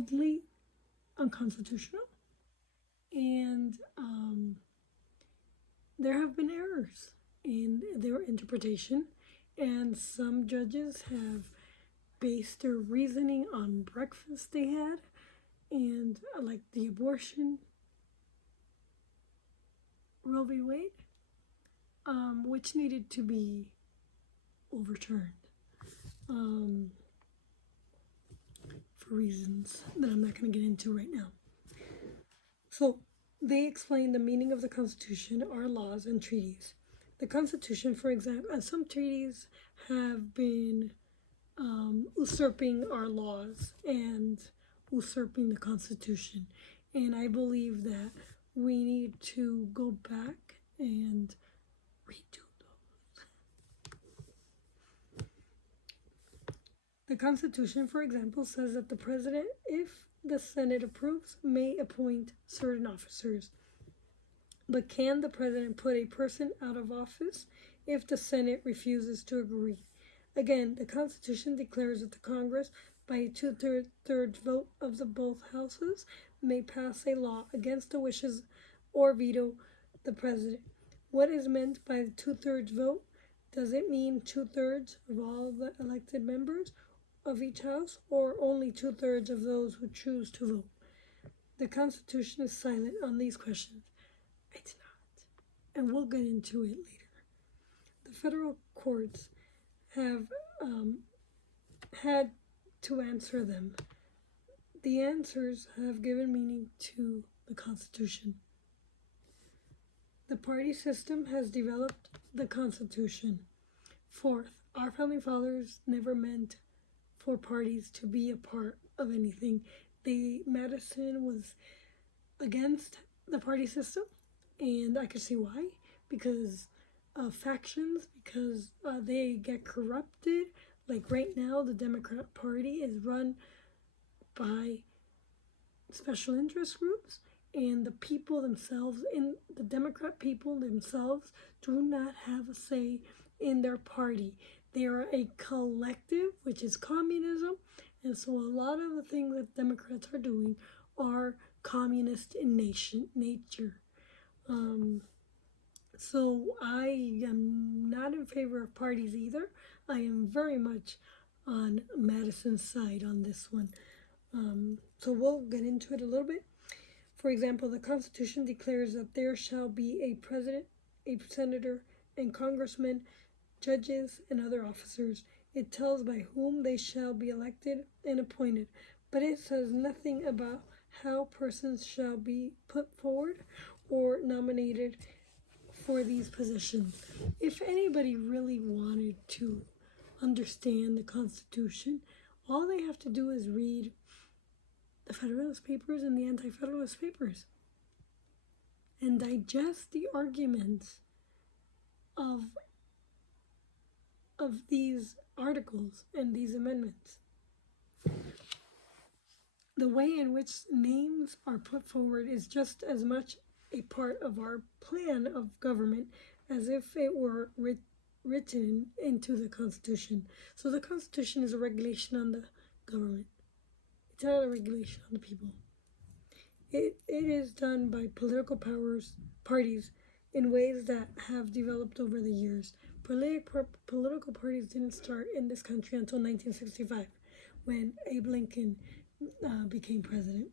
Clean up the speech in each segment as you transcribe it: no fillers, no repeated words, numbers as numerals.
totally unconstitutional, and there have been errors in their interpretation, and some judges have based their reasoning on breakfast they had, and like the abortion Roe v. Wade, which needed to be overturned for reasons that I'm not going to get into right now. So they explain the meaning of the Constitution, our laws, and treaties. The Constitution, for example, some treaties have been usurping our laws and usurping the Constitution. And I believe that we need to go back and redo those. The Constitution, for example, says that the president, if the Senate approves, may appoint certain officers. But can the president put a person out of office if the Senate refuses to agree? Again, the Constitution declares that the Congress, by a two-thirds vote of the both houses, may pass a law against the wishes or veto the president. What is meant by the two-thirds vote? Does it mean two-thirds of all the elected members of each house, or only two-thirds of those who choose to vote? The Constitution is silent on these questions. It's not, and we'll get into it later. The federal courts have had to answer them. The answers have given meaning to the Constitution. The party system has developed the Constitution. Fourth, our founding fathers never meant for parties to be a part of anything. Madison was against the party system, and I could see why, because of factions, because they get corrupted. Like right now, the Democrat Party is run by special interest groups, and the people themselves, the Democrat people themselves, do not have a say in their party. They are a collective, which is communism, and so a lot of the things that Democrats are doing are communist in nature. So I am not in favor of parties either. I am very much on Madison's side on this one. So we'll get into it a little bit. For example, the Constitution declares that there shall be a president, a senator, and congressmen, judges, and other officers. It tells by whom they shall be elected and appointed, but it says nothing about how persons shall be put forward or nominated for these positions. If anybody really wanted to understand the Constitution, all they have to do is read the Federalist Papers and the Anti-Federalist Papers and digest the arguments of these articles and these amendments. The way in which names are put forward is just as much a part of our plan of government as if it were written into the Constitution. So the Constitution is a regulation on the government. It's not a regulation on the people. It is done by political parties in ways that have developed over the years. Political parties didn't start in this country until 1965, when Abe Lincoln became president.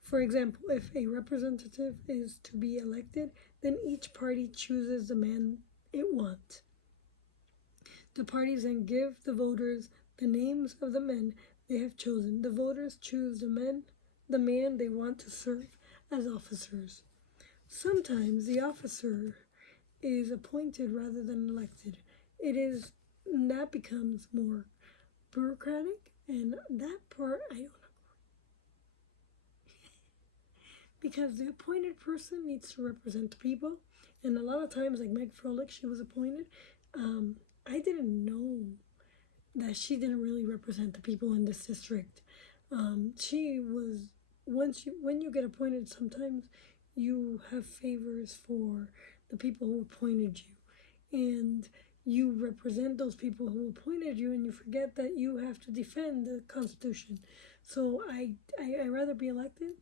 For example, if a representative is to be elected, then each party chooses the man it wants. The parties then give the voters the names of the men they have chosen. The voters choose the man they want to serve as officers. Sometimes the officer is appointed rather than elected. That becomes more bureaucratic, and that part I don't know. Because the appointed person needs to represent the people, and a lot of times, like Meg Froelich, she was appointed. I didn't know that she didn't really represent the people in this district. She was, when you get appointed, sometimes you have favors for the people who appointed you, and you represent those people who appointed you, and you forget that you have to defend the Constitution. So I rather be elected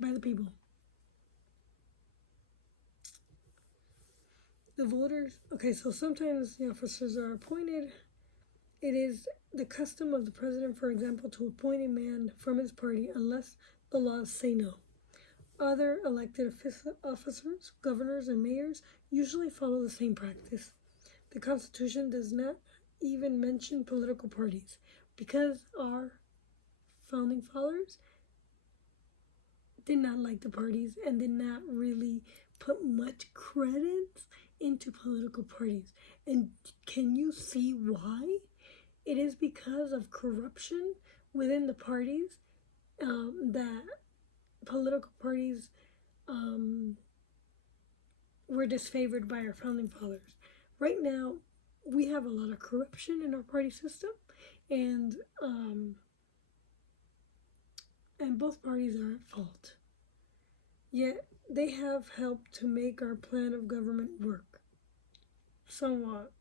by the people. The voters, okay, so sometimes the officers are appointed. It is the custom of the president, for example, to appoint a man from his party unless the laws say no. Other elected officers, governors, and mayors usually follow the same practice. The Constitution does not even mention political parties because our founding fathers did not like the parties and did not really put much credit into political parties. And can you see why? It is because of corruption within the parties that political parties were disfavored by our founding fathers. Right now, we have a lot of corruption in our party system, and both parties are at fault. Yet they have helped to make our plan of government work somewhat.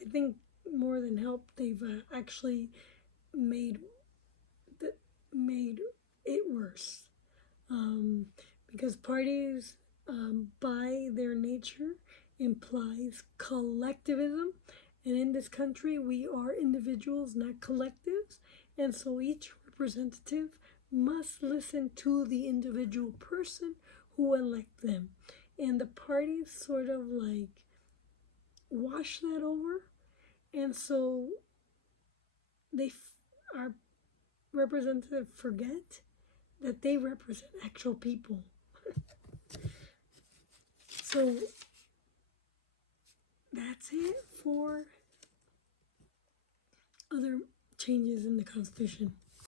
I think more than help, they've actually made it worse. Because parties, by their nature, implies collectivism, and in this country we are individuals, not collectives, and so each representative must listen to the individual person who elect them, and the parties sort of like wash that over, and so our representatives forget that they represent actual people. So that's it for other changes in the Constitution.